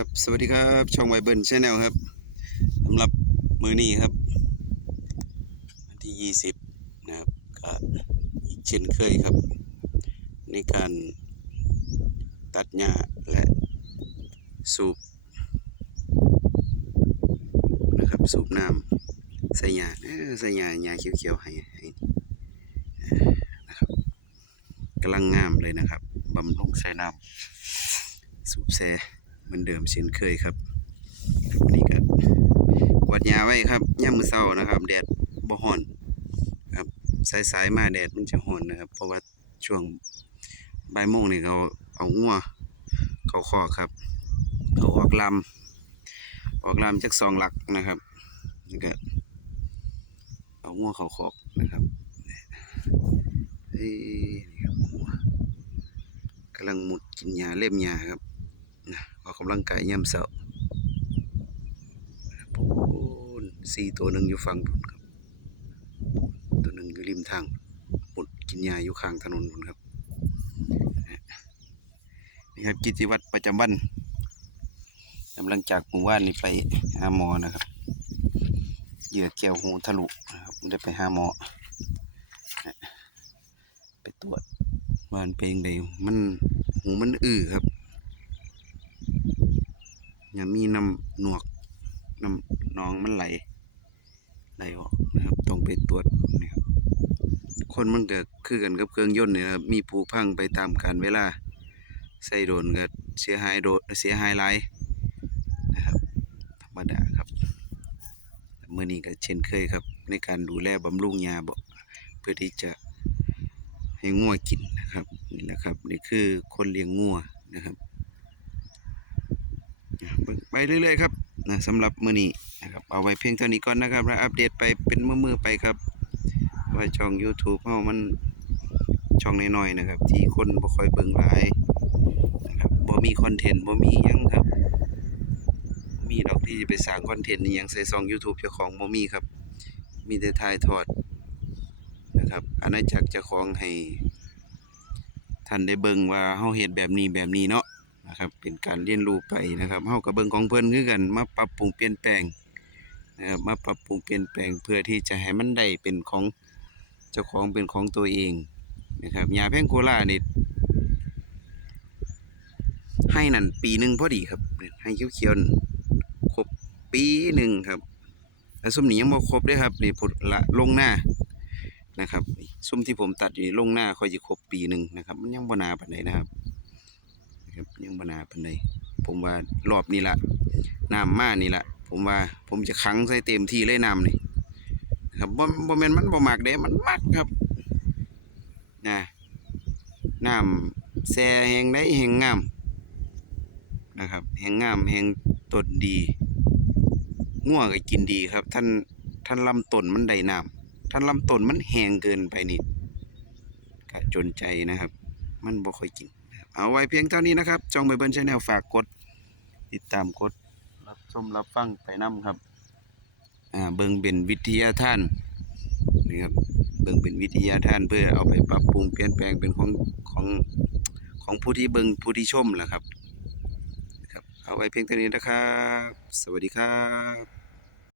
ครับสวัสดีครับช่องไวเบิร์นชาแนลครับสำหรับมือนี้ครับวันที่ 20 นะครับก็อีกเช่นเคยครับ ในการตัดหญ้าและสูบนะครับสูบน้ำใส่หญ้าใส่หญ้าหญ้าเขียวๆให้ให้นะครับกำลังงามเลยนะครับบำรุงใส่น้ำสูบแซ่ เหมือนเดิมเช่นเคยครับวันนี้ก็วัดยาไว้ครับย่ามมือเศร้านะครับ แดดบ่ฮ้อนครับสายๆมาแดดมันจะฮ้อนนะครับ เพราะว่าช่วงบ่ายโมงนี่เขาเอางัวเขาคอกครับเขาออกลำออกลำจากสองหลักนะครับนี่ก็เอางัวเขาคอกนะครับเอ้ยนี่ครับงัวกำลังหมดกินหญ้าเล่มหญ้าครับนะ กำลังกายย่ำเสาร์ปูนสี่ตัวหนึ่งอยู่ฝั่งพุ่นครับ ตัวหนึ่งอยู่ริมทางปุดกินยาอยู่ข้างถนนพุ่นครับนี่ครับกิจวัตรประจำวันกำลังจากหมู่บ้านนี่ไปหาหมอนะครับ เหยื่อแก้วหูทะลุนะครับได้ไปหาหมอ ไปตรวจวันเป็นยังไงมันหูมันอื้อครับ อย่ามีน้ำหนวกน้ำนองมันไหลไหลออกนะครับต้องไปตรวจนะครับคนมันเก็คือกันกับเครื่องยนต์เนี่ยครับมีผูพังไปตามกาลเวลาใส่โดนก็เสียหายโดนเสียหายหลายนะครับธรรมดาครับเมื่อนี้ก็เช่นเคยครับ ในการดูแลบำรุงยาบเพื่อที่จะให้งัวกินนะครับนี่แหละครับนี่คือคนเลี้ยงงัวนะครับ ไปเรื่อยๆครับนะสำหรับมือนี้นะครับเอาไว้เพียงเท่านี้ก่อนนะครับแล้วอัปเดตไปเป็นมือๆไปครับว่าช่อง YouTube เฮามันช่องน้อยๆนะครับ ที่คนบ่ค่อยเบิ่งหลายนะครับบ่มีคอนเทนต์บ่มีหยังครับมีดอกที่จะไปสร้างคอนเทนต์อีหยังใส่ช่อง YouTube เจ้าของบ่มีครับ มีแต่ถ่ายทอดนะครับอาณาจักรเจ้าของให้ท่านได้เบิ่งว่าเฮาเฮ็ดแบบนี้แบบนี้เนาะ นะครับ เป็นการเรียนรู้ไปนะครับเฮากับเบิ่งของเพิ่นคือกันมาปรับปรุงเปลี่ยนแปลงนะครับมาปรับปรุงเปลี่ยนแปลงเพื่อที่จะให้มันได้เป็นของเจ้าของเป็นของตัวเองนะครับยาแพงโกลานี่ให้นั่นปีหนึ่งพอดีครับ ให้เขียวๆครบปีหนึ่งครับแล้วส้มนี้ยังบ่ครบด้อครับนี่ผลละลงหน้านะครับส้มที่ผมตัดอยู่ลงหน้าคอยจะครบปีหนึ่งนะครับ มันยังบ่นาปานใดนะครับ ยังบนาปานใดผมว่ารอบนี้ละน้ำมานี่ละผมว่าผมจะขังใส่เต็มที่เลยน้ำนี่ครับบ่บ่แม่นมันบ่มักเด้มันมักครับนะน้ำแซ่แหงได้แหงงามนะครับแหงงามแหงต้นดีงัวงก็กินดีครับ ท่านท่านลำต้นมันได้น้ำท่านลำต้นมันแหงเกินไปนี่ก็จนใจนะครับ มันบ่ค่อยกิน เอาไว้เพียงเท่านี้นะครับจองไปเบิ้ลชาแนลฝากกด ติดตามกด รับชมรับฟังไปนํครับอ่าเบิ่งเป็นวิทยาท่านนี่ครับเบิ่งเป็นวิทยาท่านเพื่อเอาไปปรับปรุงเปลี่ยนแปลงเป็นของของของผู้ที่เบิ่งผู้ที่ชมแหละครับครับ เอาไว้เพียงเท่านี้นะครับ สวัสดีครับ